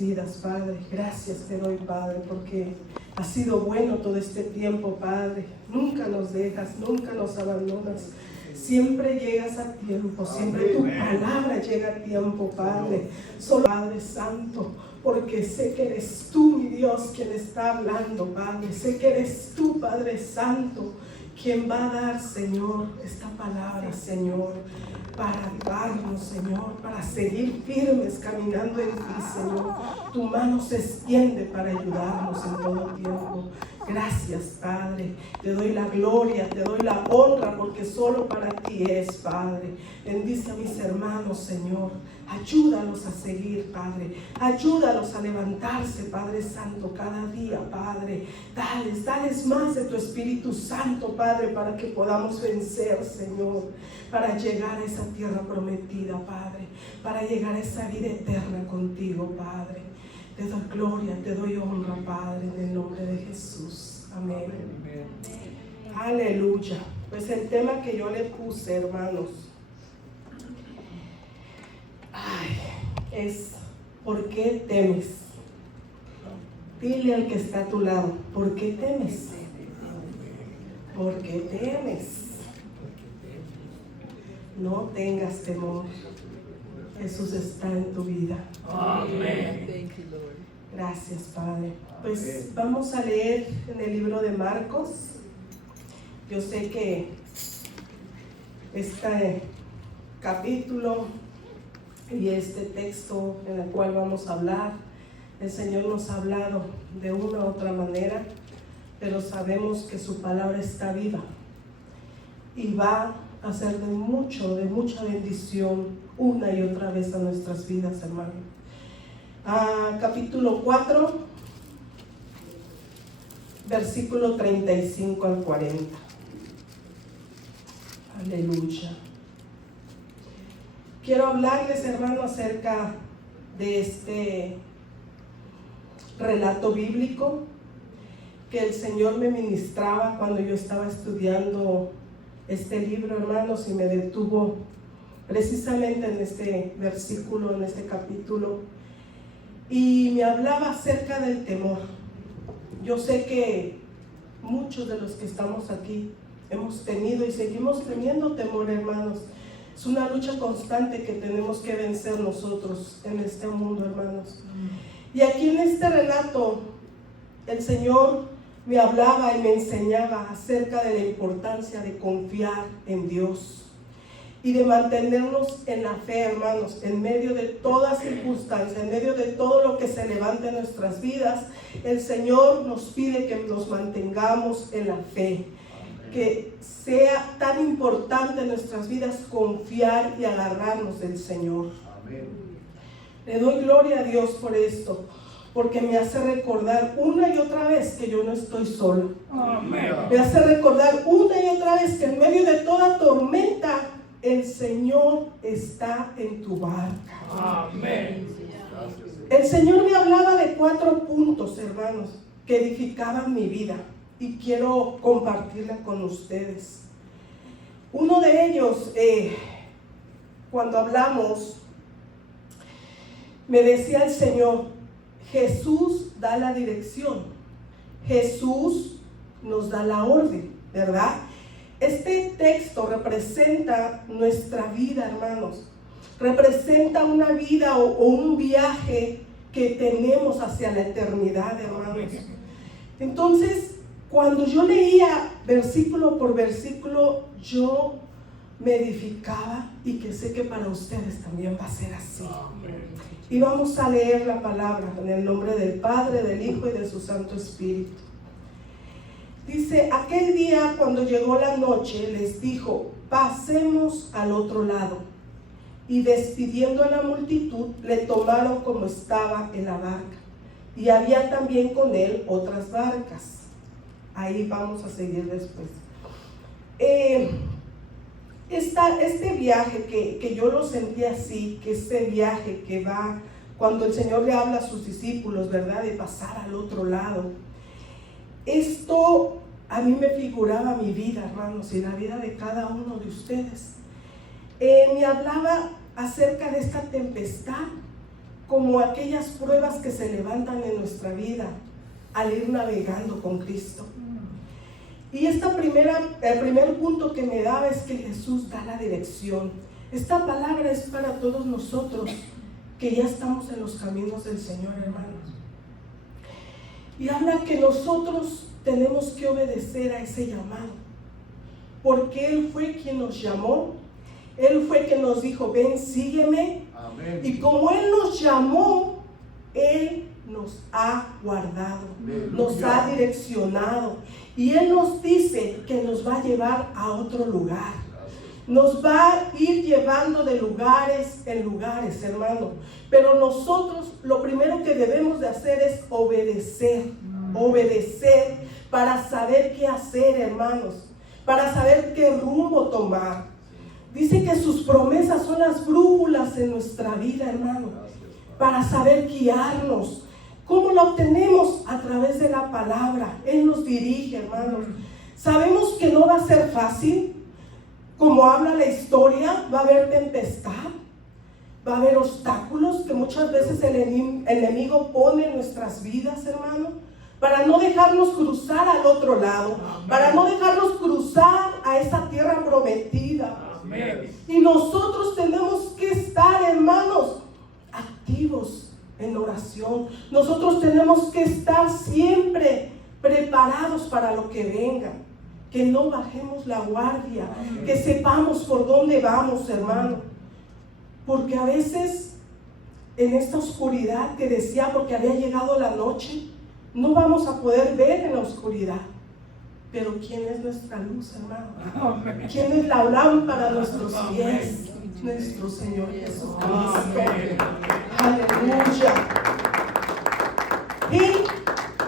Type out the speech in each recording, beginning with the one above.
vidas, Padre. Gracias te doy, Padre, porque has sido bueno todo este tiempo, Padre. Nunca nos dejas, nunca nos abandonas. Siempre llegas a tiempo, siempre tu palabra llega a tiempo, Padre. Solo, Padre Santo, porque sé que eres tú, mi Dios, quien está hablando, Padre. Sé que eres tú, Padre Santo, quien va a dar, Señor, esta palabra, Señor, para ayudarnos, Señor, para seguir firmes caminando en ti, Señor. Tu mano se extiende para ayudarnos en todo tiempo. Gracias, Padre. Te doy la gloria, te doy la honra, porque solo para ti es, Padre. Bendice a mis hermanos, Señor. Ayúdalos a seguir, Padre. Ayúdalos a levantarse, Padre Santo, cada día, Padre. Dales más de tu Espíritu Santo, Padre, para que podamos vencer, Señor. Para llegar a esa tierra prometida, Padre. Para llegar a esa vida eterna contigo, Padre. Te doy gloria, te doy honra, Padre, en el nombre de Jesús. Amén. Aleluya. Pues el tema que yo le puse, hermanos, es ¿por qué temes? Dile al que está a tu lado, ¿por qué temes? ¿Por qué temes? No tengas temor. Jesús está en tu vida. Amén. Gracias, Padre. Pues vamos a leer en el libro de Marcos. Yo sé que este capítulo y este texto en el cual vamos a hablar, el Señor nos ha hablado de una u otra manera, pero sabemos que su palabra está viva y va a ser de mucha bendición una y otra vez a nuestras vidas, hermano. Capítulo 4, versículo 35 al 40. Aleluya. Quiero hablarles, hermano, acerca de este relato bíblico que el Señor me ministraba cuando yo estaba estudiando este libro, hermanos, y me detuvo precisamente en este versículo, en este capítulo, y me hablaba acerca del temor. Yo sé que muchos de los que estamos aquí hemos tenido y seguimos teniendo temor, hermanos. Es una lucha constante que tenemos que vencer nosotros en este mundo, hermanos. Y aquí en este relato, el Señor me hablaba y me enseñaba acerca de la importancia de confiar en Dios y de mantenernos en la fe, hermanos, en medio de toda circunstancia, en medio de todo lo que se levante en nuestras vidas. El Señor nos pide que nos mantengamos en la fe, que sea tan importante en nuestras vidas confiar y agarrarnos del Señor. Amén. Le doy gloria a Dios por esto, porque me hace recordar una y otra vez que yo no estoy solo. Amén. Me hace recordar una y otra vez que en medio de toda tormenta el Señor está en tu barca. Amén. El Señor me hablaba de 4 puntos, hermanos, que edificaban mi vida y quiero compartirla con ustedes. Uno de ellos, cuando hablamos, me decía el Señor, Jesús da la dirección, Jesús nos da la orden, ¿verdad? Este texto representa nuestra vida, hermanos. Representa una vida o un viaje que tenemos hacia la eternidad, hermanos. Entonces, cuando yo leía versículo por versículo, yo me edificaba y que sé que para ustedes también va a ser así. Y vamos a leer la palabra en el nombre del Padre, del Hijo y de su Santo Espíritu. Dice, aquel día cuando llegó la noche, les dijo, pasemos al otro lado. Y despidiendo a la multitud, le tomaron como estaba en la barca. Y había también con él otras barcas. Ahí vamos a seguir después. Este viaje que yo lo sentí así, que este viaje que va cuando el Señor le habla a sus discípulos, ¿verdad? De pasar al otro lado. Esto a mí me figuraba mi vida, hermanos, y la vida de cada uno de ustedes. Me hablaba acerca de esta tempestad como aquellas pruebas que se levantan en nuestra vida al ir navegando con Cristo. Y el primer punto que me daba es que Jesús da la dirección. Esta palabra es para todos nosotros que ya estamos en los caminos del Señor, hermanos. Y habla que nosotros tenemos que obedecer a ese llamado, porque Él fue quien nos llamó. Él fue quien nos dijo: ven, sígueme. Amén. Y como Él nos llamó, Él nos ha guardado, nos ha direccionado, y Él nos dice que nos va a llevar a otro lugar. Nos va a ir llevando de lugares en lugares, hermano. Pero nosotros lo primero que debemos de hacer es obedecer para saber qué hacer, hermanos, para saber qué rumbo tomar. Dice que sus promesas son las brújulas en nuestra vida, hermano, para saber guiarnos. ¿Cómo lo obtenemos? A través de la palabra. Él nos dirige, hermanos. Sabemos que no va a ser fácil. Como habla la historia, va a haber tempestad, va a haber obstáculos que muchas veces el enemigo pone en nuestras vidas, hermano, para no dejarnos cruzar al otro lado, para no dejarnos cruzar a esa tierra prometida. Amén. Y nosotros tenemos que estar, hermanos, activos en oración. Nosotros tenemos que estar siempre preparados para lo que venga. Que no bajemos la guardia, que sepamos por dónde vamos, hermano. Porque a veces en esta oscuridad que decía, porque había llegado la noche, no vamos a poder ver en la oscuridad. Pero ¿quién es nuestra luz, hermano? ¿Quién es la lámpara de nuestros pies? Nuestro Señor Jesucristo. Aleluya. Él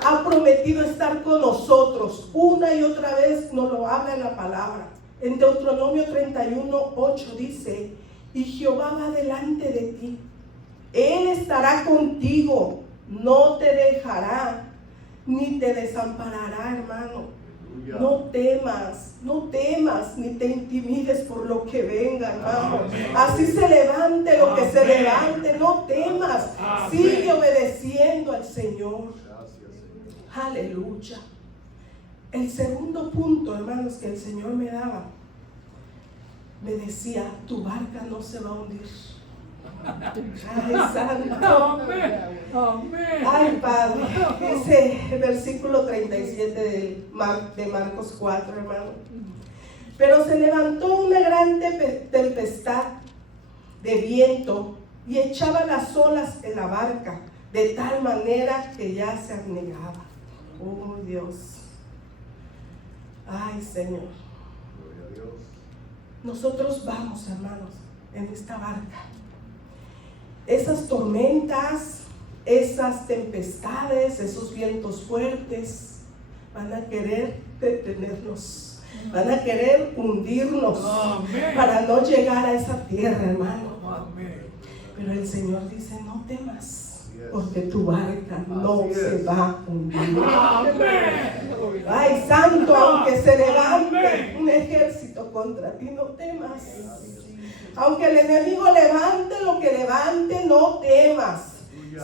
ha prometido estar con nosotros. Una y otra vez nos lo habla en la palabra. En Deuteronomio 31:8 dice: y Jehová va delante de ti. Él estará contigo, no te dejará, ni te desamparará, hermano. No temas, ni te intimides por lo que venga, hermano. Así se levante lo que se levante, no temas. Sigue obedeciendo al Señor. Aleluya. El segundo punto, hermanos, que el Señor me daba, me decía: tu barca no se va a hundir. Ay, santo. Ay, Padre. Dice el versículo 37 de Marcos 4, hermano. Pero se levantó una gran tempestad de viento y echaba las olas en la barca, de tal manera que ya se anegaba. Oh, Dios. Ay, Señor. Nosotros vamos, hermanos, en esta barca. Esas tormentas, esas tempestades, esos vientos fuertes van a querer detenernos, van a querer hundirnos. Amén. Para no llegar a esa tierra, hermano. Amén. Pero el Señor dice: no temas, porque tu barca no se va a hundir. Amén. Ay, santo, aunque se levante un ejército contra ti, no temas. Aunque el enemigo levante lo que levante, no temas.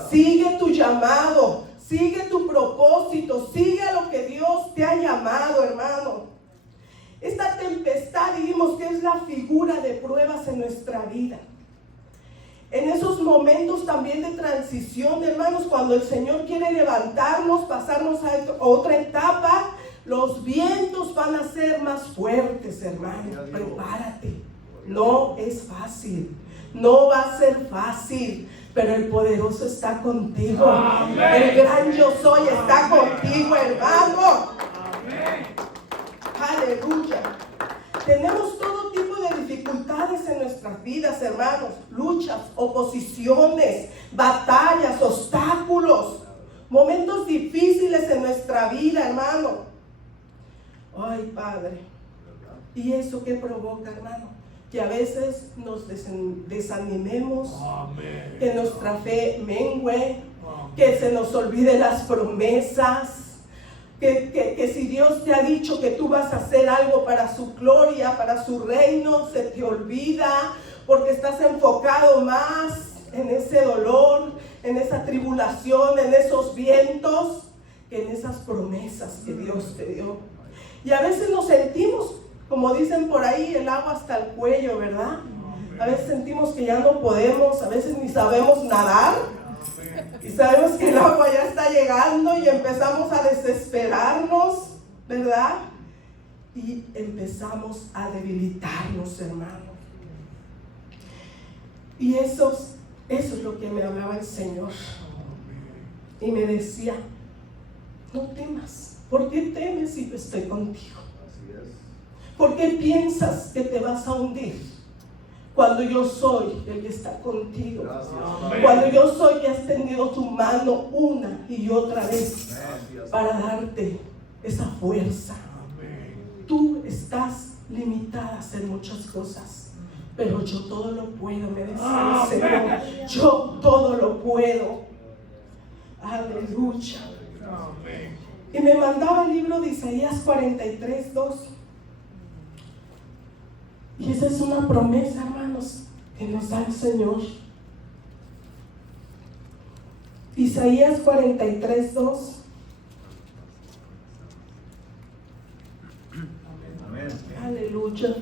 Sigue tu llamado, sigue tu propósito, sigue lo que Dios te ha llamado, hermano. Esta tempestad, dijimos que es la figura de pruebas en nuestra vida. En esos momentos también de transición, hermanos, cuando el Señor quiere levantarnos, pasarnos a otra etapa, los vientos van a ser más fuertes, hermano. Prepárate. No es fácil, no va a ser fácil, pero el poderoso está contigo. Amén. El gran yo soy está contigo, hermano. Amén. Aleluya. Tenemos todo tipo de dificultades en nuestras vidas, hermanos. Luchas, oposiciones, batallas, obstáculos, momentos difíciles en nuestra vida, hermano. Ay, Padre. ¿Y eso qué provoca, hermano? Que a veces nos desanimemos. Amén. Que nuestra fe mengue. Amén. Que se nos olvide las promesas. Que si Dios te ha dicho que tú vas a hacer algo para su gloria, para su reino, se te olvida porque estás enfocado más en ese dolor, en esa tribulación, en esos vientos, que en esas promesas que Dios te dio. Y a veces nos sentimos, como dicen por ahí, el agua hasta el cuello, ¿verdad? A veces sentimos que ya no podemos, a veces ni sabemos nadar. Y sabemos que el agua ya está llegando y empezamos a desesperarnos, ¿verdad? Y empezamos a debilitarnos, hermano. Y eso es lo que me hablaba el Señor. Y me decía, no temas. ¿Por qué temes si yo estoy contigo? ¿Por qué piensas que te vas a hundir cuando yo soy el que está contigo? Cuando yo soy que has tendido tu mano una y otra vez para darte esa fuerza. Tú estás limitada a hacer muchas cosas, pero yo todo lo puedo, me decía el Señor. Yo todo lo puedo. Aleluya. Y me mandaba el libro de Isaías 43:2. Y esa es una promesa, hermanos, que nos da el Señor. Isaías 43:2. Aleluya.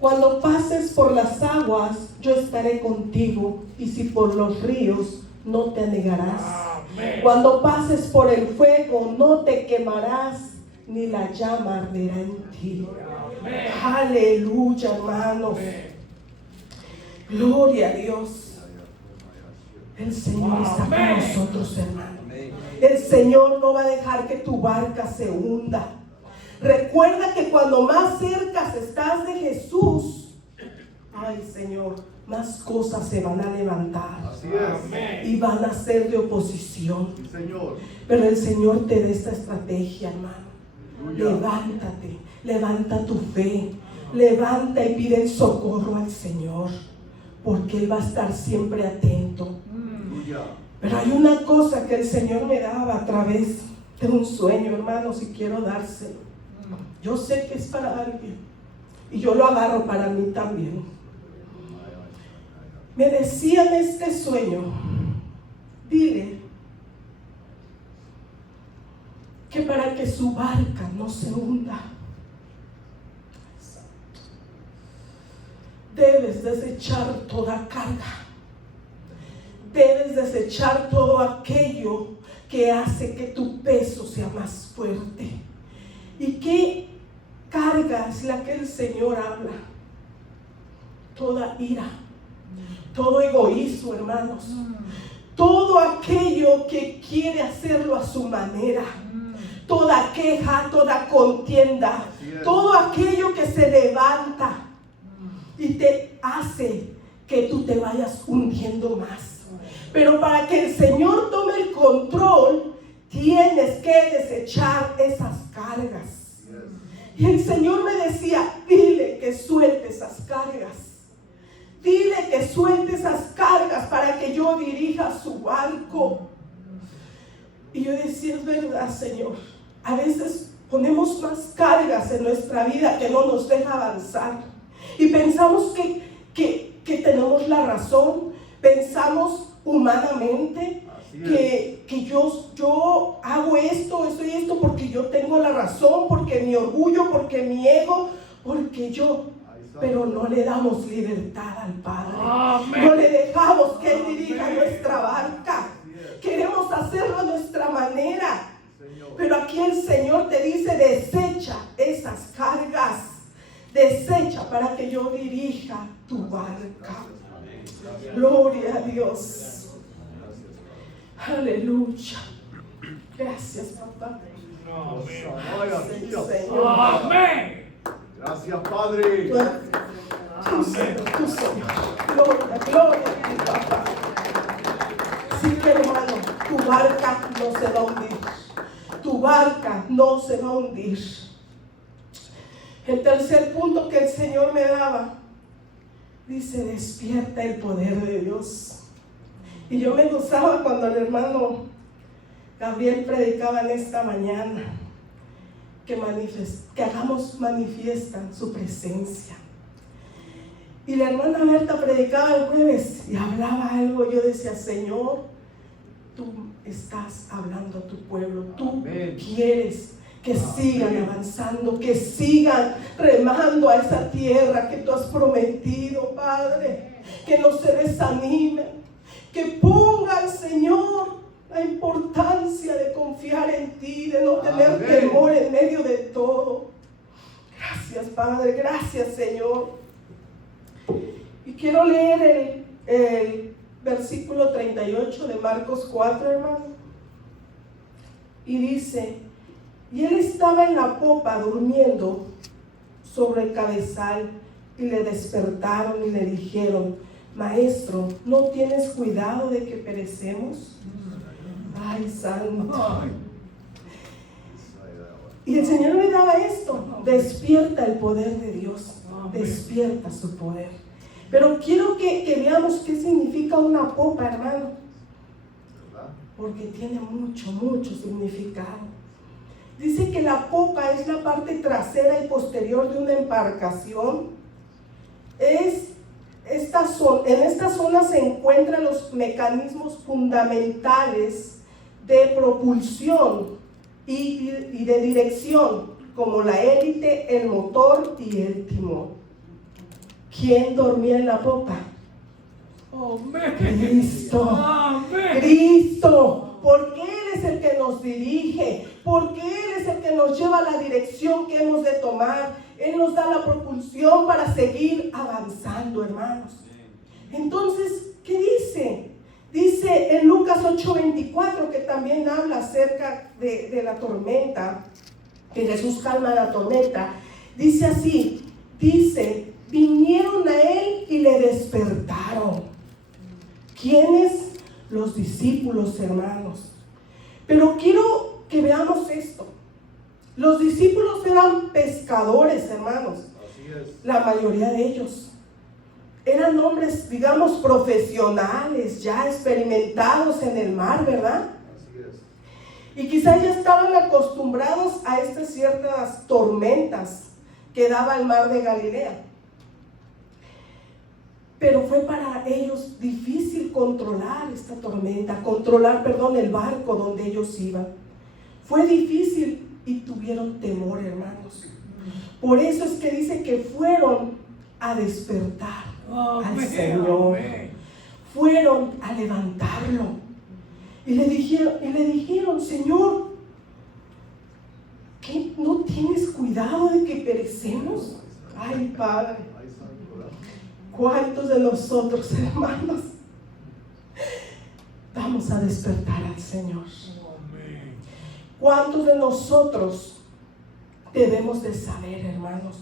Cuando pases por las aguas, yo estaré contigo, y si por los ríos, no te anegarás. Cuando pases por el fuego, no te quemarás, ni la llama arderá en ti. Aleluya, hermanos. Gloria a Dios. El Señor está con nosotros, hermano. El Señor no va a dejar que tu barca se hunda. Recuerda que cuando más cerca estás de Jesús, ay, Señor, más cosas se van a levantar. Así es. Y van a ser de oposición. Sí, Señor. Pero el Señor te da esta estrategia, hermano. Aleluya. Levántate, levanta tu fe, levanta y pide el socorro al Señor, porque Él va a estar siempre atento. Aleluya. Pero hay una cosa que el Señor me daba a través de un sueño, hermanos, y quiero dárselo. Yo sé que es para alguien, y yo lo agarro para mí también. Me decía en este sueño, dile que para que su barca no se hunda, debes desechar toda carga, debes desechar todo aquello que hace que tu peso sea más fuerte. ¿Y qué carga es la que el Señor habla? Toda ira, todo egoísmo, hermanos, todo aquello que quiere hacerlo a su manera, toda queja, toda contienda, todo aquello que se levanta y te hace que tú te vayas hundiendo más. Pero para que el Señor tome el control, tienes que desechar esas cargas. Y el Señor me decía, dile que suelte esas cargas. Dile que suelte esas cargas para que yo dirija su barco. Y yo decía, es verdad, Señor. A veces ponemos más cargas en nuestra vida que no nos deja avanzar. Y pensamos que tenemos la razón. Pensamos humanamente que yo hago esto y esto porque yo tengo la razón, porque mi orgullo, porque mi ego, porque yo. Pero no le damos libertad al Padre. Amén. No le dejamos que Él dirija nuestra barca. Queremos hacerlo a nuestra manera. Pero aquí el Señor te dice, desecha esas cargas. Desecha para que yo dirija tu barca. Gloria a Dios. Aleluya. Gracias, papá. Gracias, Señor. Amén. Gracias, Padre. Tú, Señor. Gloria a ti, papá. Sí, que hermano, tu barca no se va a hundir. Tu barca no se va a hundir. El tercer punto que el Señor me daba, dice, despierta el poder de Dios. Y yo me gozaba cuando el hermano Gabriel predicaba en esta mañana, que hagamos manifiesta su presencia. Y la hermana Berta predicaba el jueves y hablaba algo. Yo decía, Señor, tú estás hablando a tu pueblo. Tú Amén. quieres que sigan avanzando, que sigan remando a esa tierra que tú has prometido, Padre. Que no se desanimen, que pongan, Señor, la importancia de confiar en ti, de no tener Amén. temor en medio de todo. Gracias, Padre, gracias, Señor. Y quiero leer el versículo 38 de Marcos 4, hermano. Y dice, y él estaba en la popa durmiendo sobre el cabezal, y le despertaron y le dijeron, Maestro, ¿no tienes cuidado de que perecemos? Ay, santo. Y el Señor me daba esto, despierta el poder de Dios, despierta su poder. Pero quiero que veamos qué significa una popa, hermano, porque tiene mucho, mucho significado. Dice que la popa es la parte trasera y posterior de una embarcación. En esta zona se encuentran los mecanismos fundamentales de propulsión y de dirección, como la hélice, el motor y el timón. ¿Quién dormía en la popa? Cristo. Cristo, porque Él es el que nos dirige, porque Él es el que nos lleva a la dirección que hemos de tomar. Él nos da la propulsión para seguir avanzando, hermanos. Entonces, ¿qué dice? Dice en Lucas 8:24, que también habla acerca de la tormenta, que Jesús calma la tormenta. Dice así, vinieron a Él y le despertaron. ¿Quiénes? Los discípulos, hermanos. Pero quiero que veamos esto. Los discípulos eran pescadores, hermanos. Así es. La mayoría de ellos eran hombres, digamos, profesionales, ya experimentados en el mar, ¿verdad? Así es. Y quizás ya estaban acostumbrados a estas ciertas tormentas que daba el mar de Galilea. Pero fue para ellos difícil controlar esta tormenta, el barco donde ellos iban. Fue difícil y tuvieron temor, hermanos. Por eso es que dice que fueron a despertar al Señor. Fueron a levantarlo. Y le dijeron, Señor, ¿qué? ¿No tienes cuidado de que perecemos? Ay, Padre. ¿Cuántos de nosotros, hermanos, vamos a despertar al Señor? ¿Cuántos de nosotros debemos de saber, hermanos,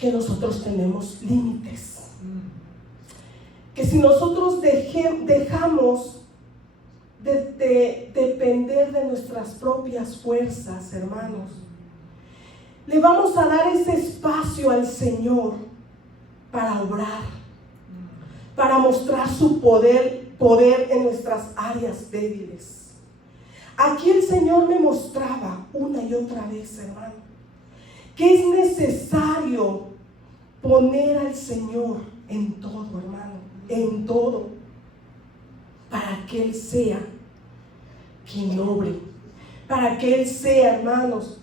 que nosotros tenemos límites? Que si nosotros dejamos de depender de nuestras propias fuerzas, hermanos, le vamos a dar ese espacio al Señor para obrar, para mostrar su poder en nuestras áreas débiles. Aquí el Señor me mostraba una y otra vez, hermano, que es necesario poner al Señor en todo, hermano, en todo, para que Él sea quien obre, para que Él sea, hermanos,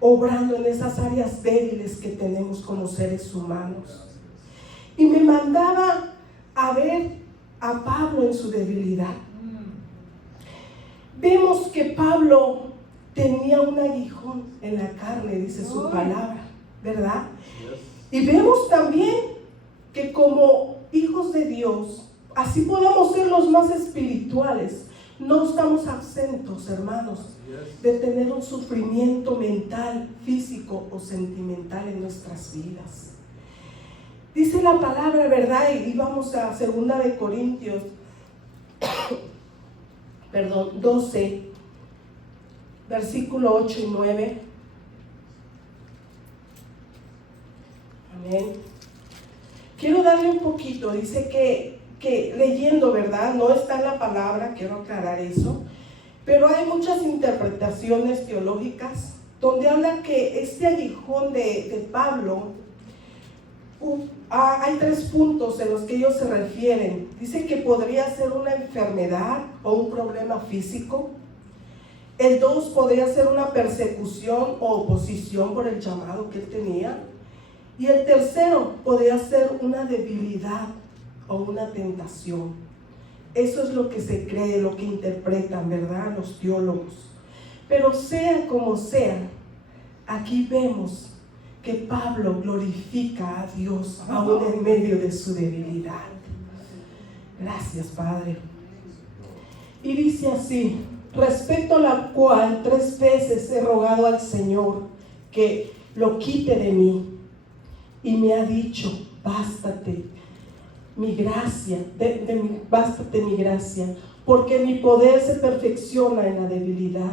obrando en esas áreas débiles que tenemos como seres humanos. Y me mandaba a ver a Pablo en su debilidad. Vemos que Pablo tenía un aguijón en la carne, dice su palabra, ¿verdad? Y vemos también que como hijos de Dios, así podemos ser los más espirituales, no estamos exentos, hermanos, de tener un sufrimiento mental, físico o sentimental en nuestras vidas. Dice la palabra, ¿verdad? Y vamos a 2 de Corintios 12, versículo 8 y 9. Amén. Quiero darle un poquito, dice que leyendo, ¿verdad? No está en la palabra, quiero aclarar eso, pero hay muchas interpretaciones teológicas donde habla que este aguijón de Pablo hay 3 puntos en los que ellos se refieren. Dice que podría ser una enfermedad o un problema físico. El 2 podría ser una persecución o oposición por el llamado que él tenía. Y el 3 podría ser una debilidad o una tentación. Eso es lo que se cree, lo que interpretan, ¿verdad?, los teólogos. Pero sea como sea, aquí vemos que Pablo glorifica a Dios aún en medio de su debilidad. Gracias, Padre. Y dice así: respecto a la cual 3 veces he rogado al Señor que lo quite de mí, y me ha dicho: bástate mi gracia, bástate mi gracia, porque mi poder se perfecciona en la debilidad.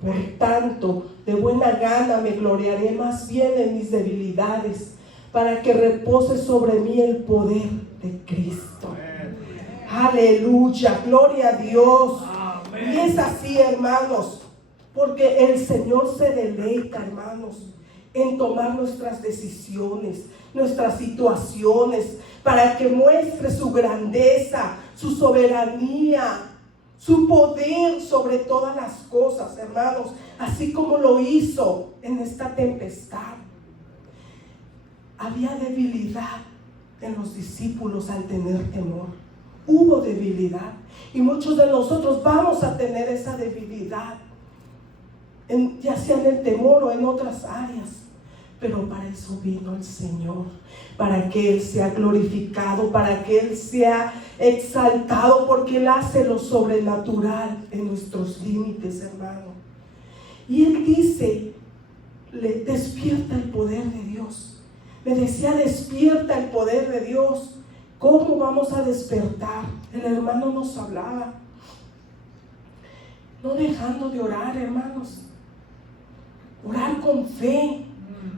Por tanto, de buena gana me gloriaré más bien en mis debilidades, para que repose sobre mí el poder de Cristo. Aleluya, gloria a Dios. Amén. Y es así, hermanos, porque el Señor se deleita, hermanos, en tomar nuestras decisiones, nuestras situaciones, para que muestre su grandeza, su soberanía, su poder sobre todas las cosas, hermanos, así como lo hizo en esta tempestad. Había debilidad en los discípulos al tener temor. Hubo debilidad, y muchos de nosotros vamos a tener esa debilidad, ya sea en el temor o en otras áreas. Pero para eso vino el Señor, para que Él sea glorificado, para que Él sea exaltado, porque Él hace lo sobrenatural en nuestros límites, hermano. Y Él dice: despierta el poder de Dios. Me decía: despierta el poder de Dios. ¿Cómo vamos a despertar? El hermano nos hablaba, no dejando de orar, hermanos. Orar con fe,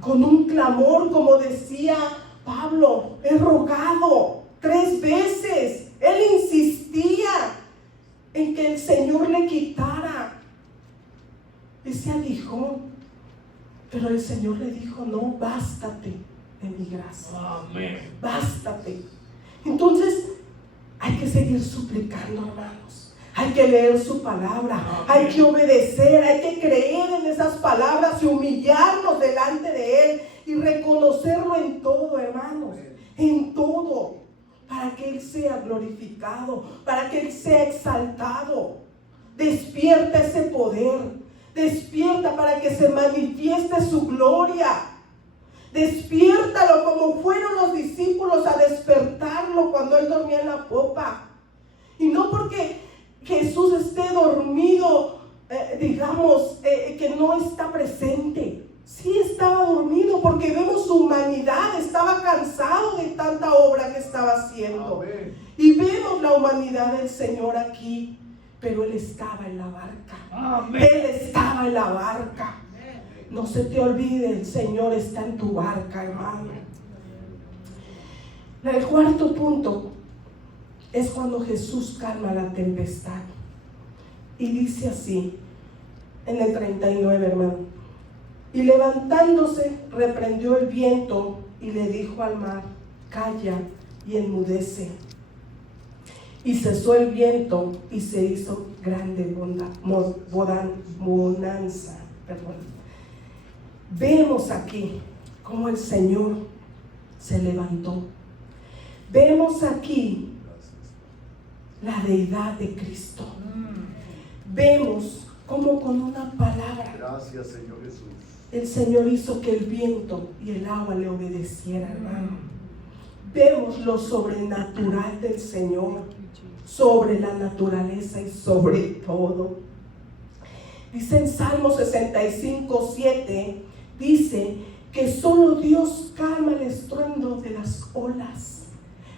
con un clamor, como decía Pablo: he rogado 3 veces. Él insistía en que el Señor le quitara ese aguijón, pero el Señor le dijo: no, bástate de mi gracia. Amén. Bástate. Entonces hay que seguir suplicando, hermanos. Hay que leer su palabra. Amén. Hay que obedecer, hay que creer en esas palabras y humillarnos delante de Él y reconocerlo en todo, hermanos. En todo, para que Él sea glorificado, para que Él sea exaltado. Despierta ese poder, despierta para que se manifieste su gloria. Despiértalo como fueron los discípulos a despertarlo cuando Él dormía en la popa. Y no porque Jesús esté dormido, que no está presente. Sí estaba dormido, porque vemos su humanidad, estaba cansado de tanta obra que estaba haciendo. Amén. Y vemos la humanidad del Señor aquí, pero Él estaba en la barca. Amén. Él estaba en la barca. No se te olvide, el Señor está en tu barca, hermano. El 4º punto es cuando Jesús calma la tempestad. Y dice así, en el 39, hermano: y levantándose, reprendió el viento y le dijo al mar: calla y enmudece. Y cesó el viento y se hizo grande bonanza. Vemos aquí cómo el Señor se levantó. Vemos aquí la deidad de Cristo. Vemos cómo con una palabra, gracias, Señor Jesús, el Señor hizo que el viento y el agua le obedecieran, hermano. Vemos lo sobrenatural del Señor, sobre la naturaleza y sobre todo. Dice en Salmo 65:7, dice que solo Dios calma el estruendo de las olas.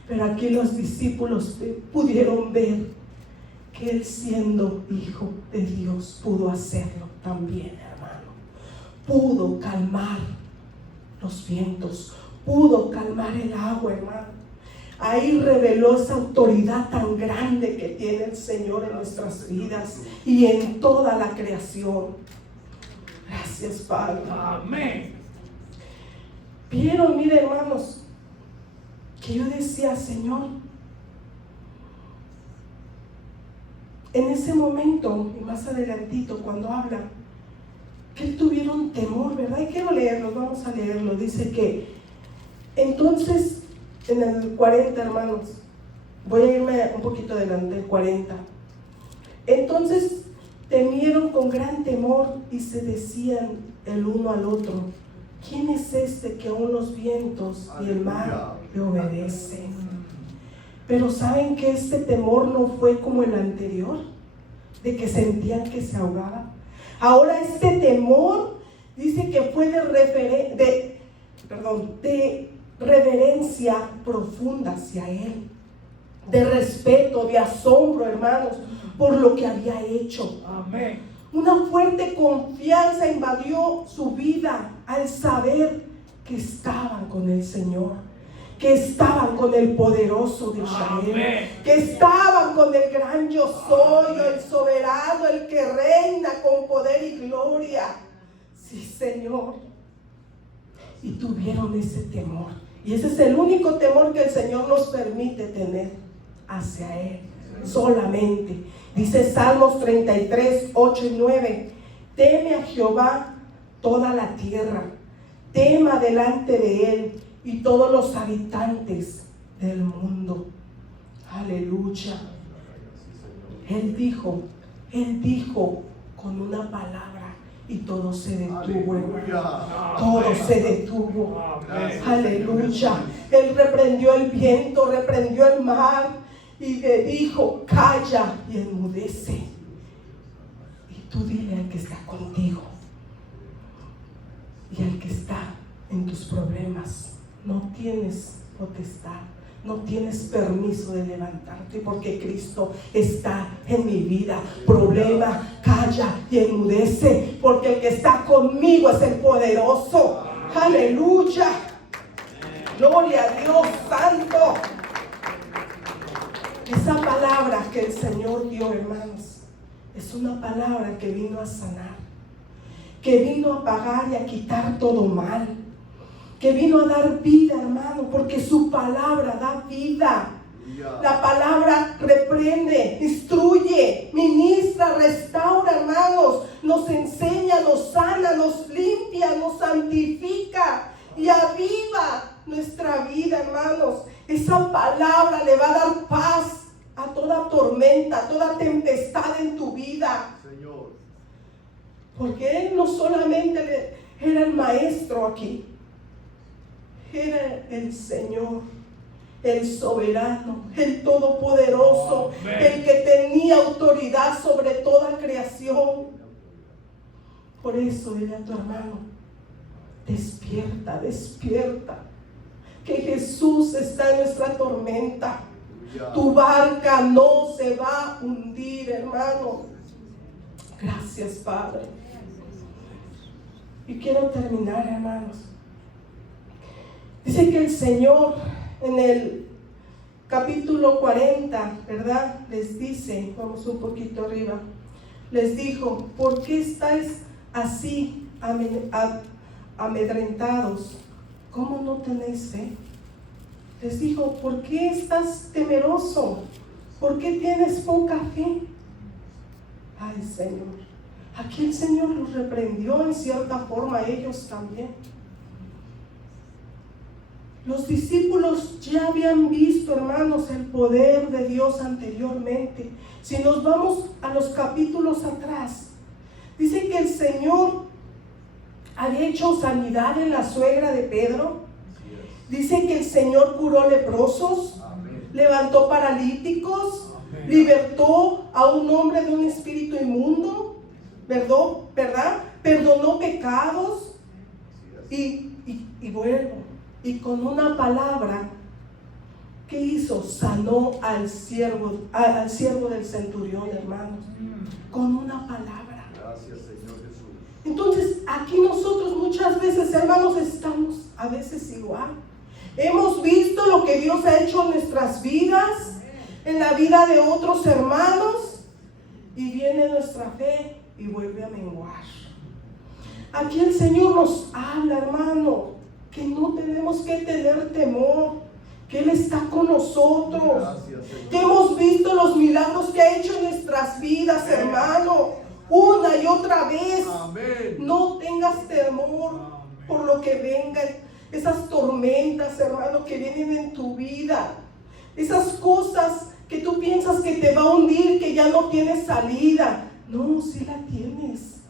Pero aquí los discípulos pudieron ver que Él, siendo hijo de Dios, pudo hacerlo también, hermano. Pudo calmar los vientos, pudo calmar el agua, hermano. Ahí reveló esa autoridad tan grande que tiene el Señor en nuestras vidas y en toda la creación. Gracias, Padre. Amén. Vieron, miren, hermanos, que yo decía, Señor, en ese momento, y más adelantito cuando habla, que tuvieron temor, ¿verdad? Y quiero leerlo, vamos a leerlo. Dice que entonces, en el 40, hermanos, voy a irme un poquito adelante, el 40. Entonces temieron con gran temor y se decían el uno al otro, ¿quién es este que aún los vientos y el mar le obedecen? Pero ¿saben que este temor no fue como el anterior? De que sentían que se ahogaba. Ahora este temor dice que fue de reverencia profunda hacia Él, de respeto, de asombro, hermanos, por lo que había hecho. Amén. Una fuerte confianza invadió su vida al saber que estaban con el Señor, que estaban con el poderoso de Israel, Amén. que estaban con el gran yo soy, el soberano, el que reina con poder y gloria. Sí, Señor. Y tuvieron ese temor. Y ese es el único temor que el Señor nos permite tener hacia Él, solamente. Dice Salmos 33, 8 y 9, teme a Jehová toda la tierra, tema delante de Él y todos los habitantes del mundo. Aleluya. Él dijo con una palabra y todo se detuvo, hermano. Todo se detuvo. Aleluya. Él reprendió el viento, reprendió el mar y le dijo, calla y enmudece. Y tú dile al que está contigo y al que está en tus problemas, no tienes potestad, no tienes permiso de levantarte, porque Cristo está en mi vida. Problema, calla y enmudece, porque el que está conmigo es el poderoso. Aleluya. Gloria a Dios santo. Esa palabra que el Señor dio, hermanos, es una palabra que vino a sanar, que vino a pagar y a quitar todo mal, que vino a dar vida, hermano, porque su palabra da vida. La palabra reprende, instruye, ministra, restaura, hermanos, nos enseña, nos sana, nos limpia, nos santifica y aviva nuestra vida, hermanos. Esa palabra le va a dar paz a toda tormenta, a toda tempestad en tu vida. Señor. Porque Él no solamente era el maestro aquí, era el Señor, el soberano, el todopoderoso, el que tenía autoridad sobre toda creación. Por eso dile a tu hermano, despierta, despierta, que Jesús está en nuestra tormenta. Tu barca no se va a hundir, hermano. Gracias, Padre. Y quiero terminar, hermanos. Dice que el Señor en el capítulo 40, ¿verdad? Les dice, vamos un poquito arriba, les dijo, ¿por qué estáis así amedrentados? ¿Cómo no tenéis fe? Les dijo, ¿por qué estás temeroso? ¿Por qué tienes poca fe? Ay, Señor. Aquí el Señor los reprendió en cierta forma a ellos también. Los discípulos ya habían visto, hermanos, el poder de Dios anteriormente. Si nos vamos a los capítulos atrás, dice que el Señor había hecho sanidad en la suegra de Pedro. Dice que el Señor curó leprosos, amén, levantó paralíticos, amén, libertó a un hombre de un espíritu inmundo, ¿verdad? Perdonó pecados y con una palabra, ¿qué hizo? Sanó al siervo del centurión, hermanos, con una palabra. Gracias, Señor Jesús. Entonces, aquí nosotros muchas veces, hermanos, estamos a veces igual. Hemos visto lo que Dios ha hecho en nuestras vidas, en la vida de otros hermanos, y viene nuestra fe y vuelve a menguar. Aquí el Señor nos habla, hermano, que no tenemos que tener temor, que Él está con nosotros, Gracias, Señor. que hemos visto los milagros que ha hecho en nuestras vidas, hermano, una y otra vez. Amén. No tengas temor por lo que vengan, esas tormentas, hermano, que vienen en tu vida, esas cosas que tú piensas que te va a hundir, que ya no tienes salida. No, sí la tienes,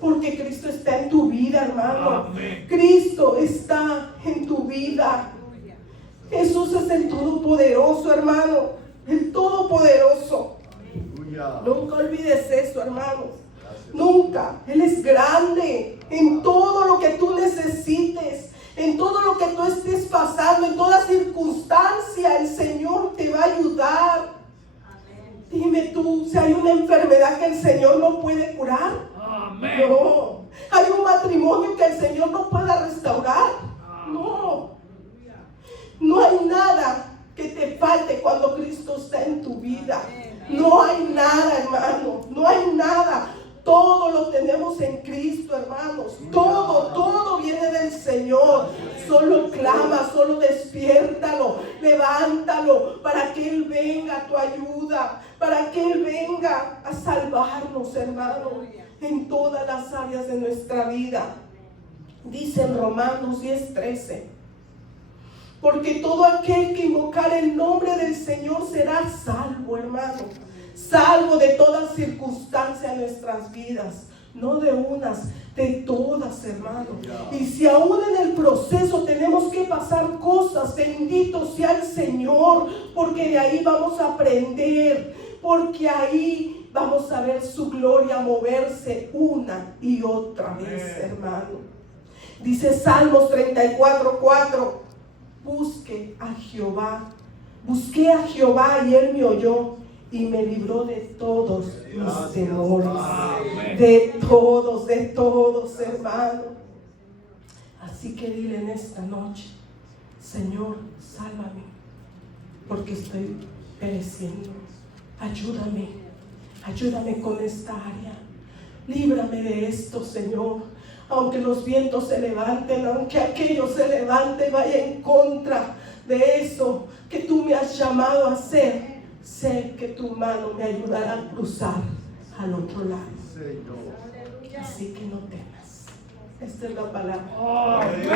porque Cristo está en tu vida, hermano. Cristo está en tu vida. Jesús es el Todopoderoso, hermano, el Todopoderoso. Aleluya. Nunca olvides eso, hermano. Gracias. Nunca. Él es grande en todo lo que tú necesites, en todo lo que tú estés pasando, en toda circunstancia. El Señor te va a ayudar. Dime tú, si hay una enfermedad que el Señor no puede curar. Amén. No. Hay un matrimonio que el Señor no pueda restaurar. No. No hay nada que te falte cuando Cristo está en tu vida. No hay nada, hermano. No hay nada. Todo lo tenemos en Cristo, hermanos. Todo viene del Señor. Solo clama, solo despiértalo, levántalo para que Él venga a tu ayuda, para que Él venga a salvarnos, hermano, en todas las áreas de nuestra vida. Dice en Romanos 10:13: porque todo aquel que invocar el nombre del Señor será salvo, hermano. Salvo de toda circunstancia en nuestras vidas. No de unas, de todas, hermano. Y si aún en el proceso tenemos que pasar cosas, bendito sea el Señor, porque de ahí vamos a aprender, porque ahí vamos a ver su gloria moverse una y otra vez, hermano. Dice Salmos 34:4: busqué a Jehová y Él me oyó y me libró de todos mis temores. De todos, hermano. Así que dile en esta noche: Señor, sálvame, porque estoy pereciendo. Ayúdame con esta área. Líbrame de esto, Señor. Aunque los vientos se levanten, aunque aquello se levante, vaya en contra de eso que tú me has llamado a hacer, sé que tu mano me ayudará a cruzar al otro lado. Señor. Así que no temas. Esta es la palabra. Amén.